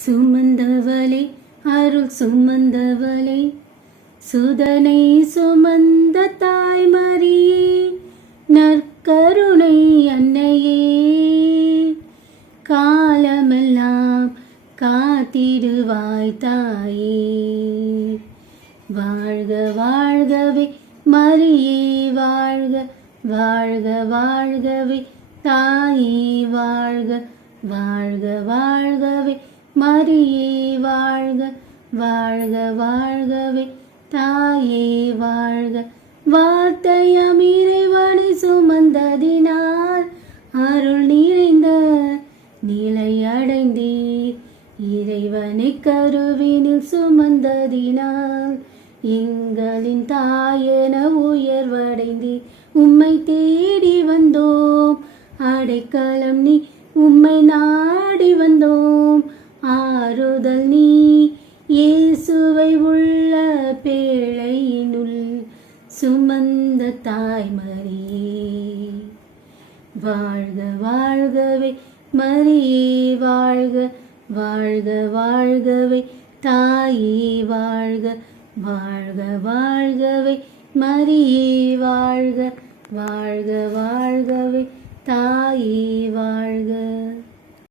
சுமந்தவளே அருள் சுமந்தவளே சுதனை சுமந்த தாய் மரியே நற்கருணை அன்னையே காலமெல்லாம் காத்திடுவாய் தாயே. வாழ்க வாழ்கவே மரியே வாழ்க வாழ்க வாழ்கவே தாயே வாழ்க வாழ்க வாழ்கவே மரியே வாழ்க வாழ்க வாழ்கவே தாயே வாழ்க. வார்த்தையாம் இறைவனை சுமந்ததினால் அருள் நிறைந்த நிலை அடைந்தீர். இறைவனை கருவினில் சுமந்ததினால் எங்களின் தாயென உயர்வடைந்தீர். உம்மை தேடி வந்தோம் அடைக்கலம் நீ, உம்மை நாடி வந்தோம் ஆறுதல் நீ. இயேசுவை உள்ள பேழையினுள் சுமந்த தாய் மரியே வாழ்க வாழ்கவே மரியே வாழ்க வாழ்க வாழ்கவே தாயே வாழ்க வாழ்க வாழ்கவே மரியே வாழ்க வாழ்க வாழ்கவே தாயே வாழ்க.